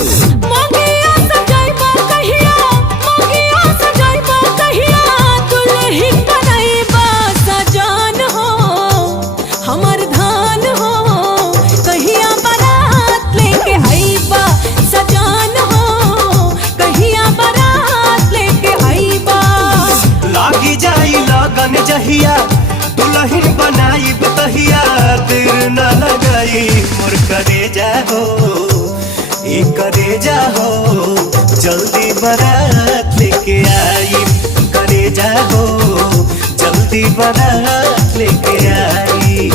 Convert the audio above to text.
मोगिया सजाइबा कहिया, मोगिया सजाइबा कहिया, दुल्हन बनाइबा सजान हो, हमर धान हो। कहिया बारात लेके आइबा सजान हो, कहिया बारात लेके आइबा। लागी जाई लगन जहिया, दुल्हन बनाइब तहिया, देर न लगाई मोर करेजा हो, ई करेजा हो। जल्दी बारात लेके आई करेजा हो, जल्दी बारात लेके आई।